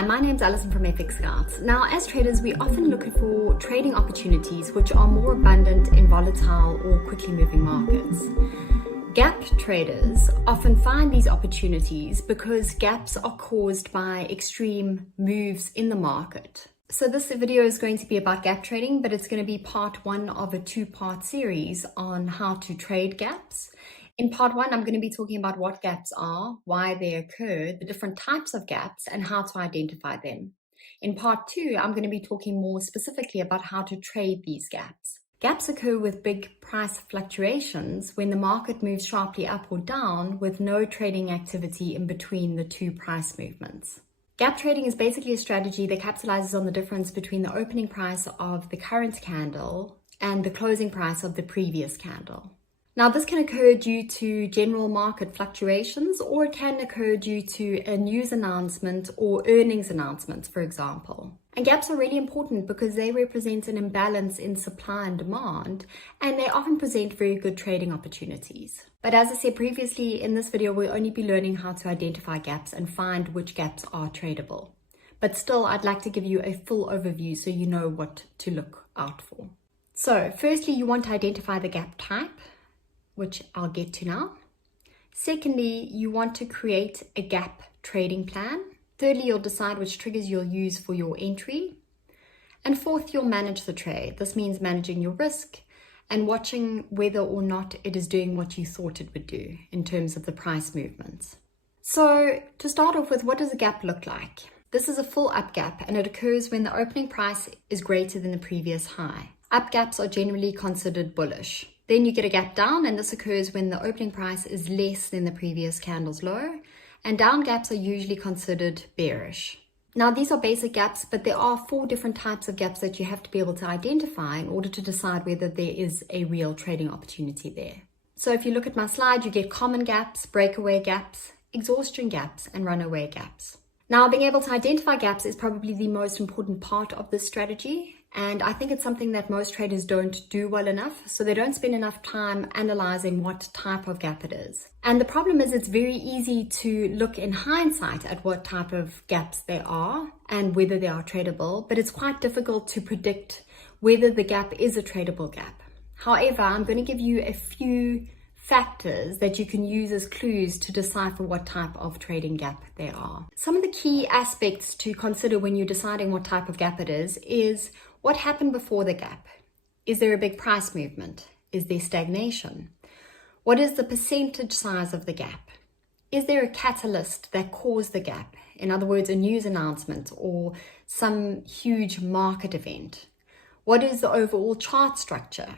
Hi, my name's Alison from FX Scouts. Now, as traders, we often look for trading opportunities which are more abundant in volatile or quickly moving markets. Gap traders often find these opportunities because gaps are caused by extreme moves in the market. So this video is going to be about gap trading, but it's going to be part one of a two-part series on how to trade gaps. In part one, I'm going to be talking about what gaps are, why they occur, the different types of gaps, and how to identify them. In part two, I'm going to be talking more specifically about how to trade these gaps. Gaps occur with big price fluctuations when the market moves sharply up or down with no trading activity in between the two price movements. Gap trading is basically a strategy that capitalizes on the difference between the opening price of the current candle and the closing price of the previous candle. Now, this can occur due to general market fluctuations, or it can occur due to a news announcement or earnings announcement, for example. And gaps are really important because they represent an imbalance in supply and demand, and they often present very good trading opportunities. But as I said previously, in this video, we'll only be learning how to identify gaps and find which gaps are tradable. But still, I'd like to give you a full overview so you know what to look out for. So, firstly, you want to identify the gap type, which I'll get to now. Secondly, you want to create a gap trading plan. Thirdly, you'll decide which triggers you'll use for your entry. And fourth, you'll manage the trade. This means managing your risk and watching whether or not it is doing what you thought it would do in terms of the price movements. So to start off with, what does a gap look like? This is a full up gap, and it occurs when the opening price is greater than the previous high. Up gaps are generally considered bullish. Then you get a gap down, and this occurs when the opening price is less than the previous candle's low, and down gaps are usually considered bearish. Now, these are basic gaps, but there are 4 different types of gaps that you have to be able to identify in order to decide whether there is a real trading opportunity there. So if you look at my slide, you get common gaps, breakaway gaps, exhaustion gaps, and runaway gaps. Now, being able to identify gaps is probably the most important part of this strategy. And I think it's something that most traders don't do well enough, so they don't spend enough time analyzing what type of gap it is. And the problem is it's very easy to look in hindsight at what type of gaps they are and whether they are tradable, but it's quite difficult to predict whether the gap is a tradable gap. However, I'm going to give you a few factors that you can use as clues to decipher what type of trading gap they are. Some of the key aspects to consider when you're deciding what type of gap it is what happened before the gap? Is there a big price movement? Is there stagnation? What is the percentage size of the gap? Is there a catalyst that caused the gap? In other words, a news announcement or some huge market event? What is the overall chart structure?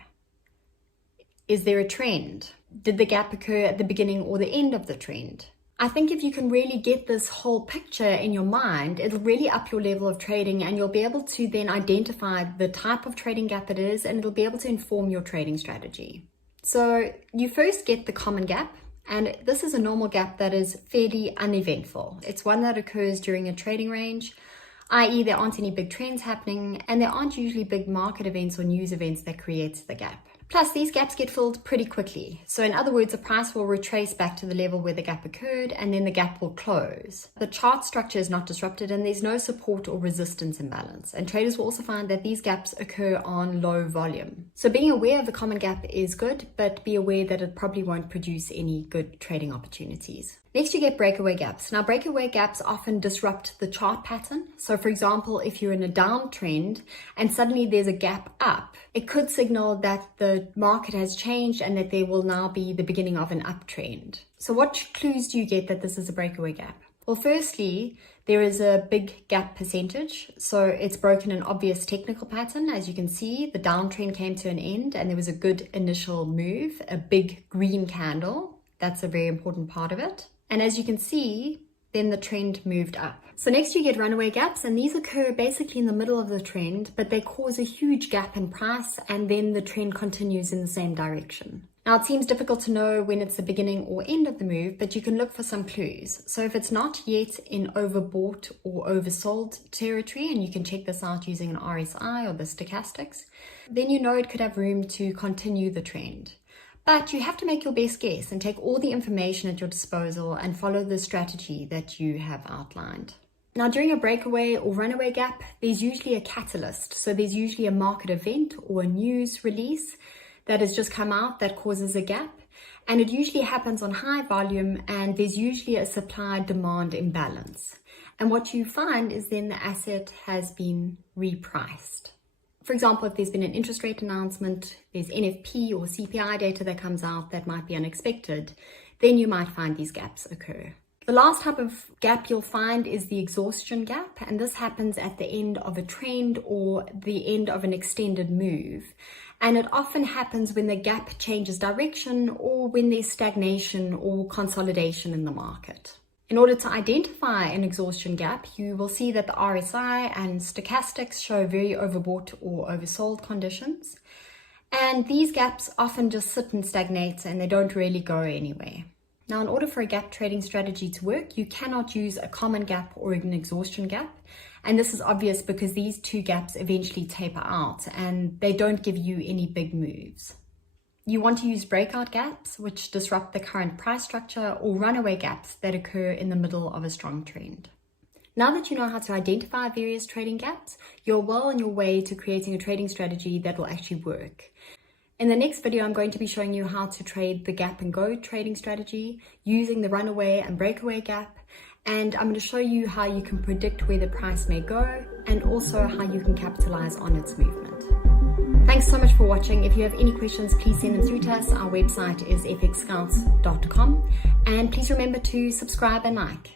Is there a trend? Did the gap occur at the beginning or the end of the trend? I think if you can really get this whole picture in your mind, it'll really up your level of trading, and you'll be able to then identify the type of trading gap it is, and it'll be able to inform your trading strategy. So you first get the common gap, and this is a normal gap that is fairly uneventful. It's one that occurs during a trading range, i.e. there aren't any big trends happening, and there aren't usually big market events or news events that create the gap. Plus, these gaps get filled pretty quickly. So in other words, the price will retrace back to the level where the gap occurred, and then the gap will close. The chart structure is not disrupted, and there's no support or resistance imbalance. And traders will also find that these gaps occur on low volume. So being aware of the common gap is good, but be aware that it probably won't produce any good trading opportunities. Next, you get breakaway gaps. Now, breakaway gaps often disrupt the chart pattern. So for example, if you're in a downtrend and suddenly there's a gap up, it could signal that the market has changed and that there will now be the beginning of an uptrend. So what clues do you get that this is a breakaway gap? Well, firstly, there is a big gap percentage. So it's broken an obvious technical pattern. As you can see, the downtrend came to an end and there was a good initial move, a big green candle. That's a very important part of it. And as you can see, then the trend moved up. So next you get runaway gaps, and these occur basically in the middle of the trend, but they cause a huge gap in price, and then the trend continues in the same direction. Now, it seems difficult to know when it's the beginning or end of the move, but you can look for some clues. So if it's not yet in overbought or oversold territory, and you can check this out using an RSI or the stochastics, then you know it could have room to continue the trend. But you have to make your best guess and take all the information at your disposal and follow the strategy that you have outlined. Now, during a breakaway or runaway gap, there's usually a catalyst. So there's usually a market event or a news release that has just come out that causes a gap. And it usually happens on high volume, and there's usually a supply-demand imbalance. And what you find is then the asset has been repriced. For example, if there's been an interest rate announcement, there's NFP or CPI data that comes out that might be unexpected, then you might find these gaps occur. The last type of gap you'll find is the exhaustion gap, and this happens at the end of a trend or the end of an extended move. And it often happens when the gap changes direction or when there's stagnation or consolidation in the market. In order to identify an exhaustion gap, you will see that the RSI and stochastics show very overbought or oversold conditions. And these gaps often just sit and stagnate and they don't really go anywhere. Now, in order for a gap trading strategy to work, you cannot use a common gap or an exhaustion gap. And this is obvious because these two gaps eventually taper out and they don't give you any big moves. You want to use breakout gaps, which disrupt the current price structure, or runaway gaps that occur in the middle of a strong trend. Now that you know how to identify various trading gaps, you're well on your way to creating a trading strategy that will actually work. In the next video, I'm going to be showing you how to trade the gap and go trading strategy using the runaway and breakaway gap. And I'm going to show you how you can predict where the price may go and also how you can capitalize on its movement. Thanks so much for watching. If you have any questions, please send them through to us. Our website is fxscouts.com. And please remember to subscribe and like.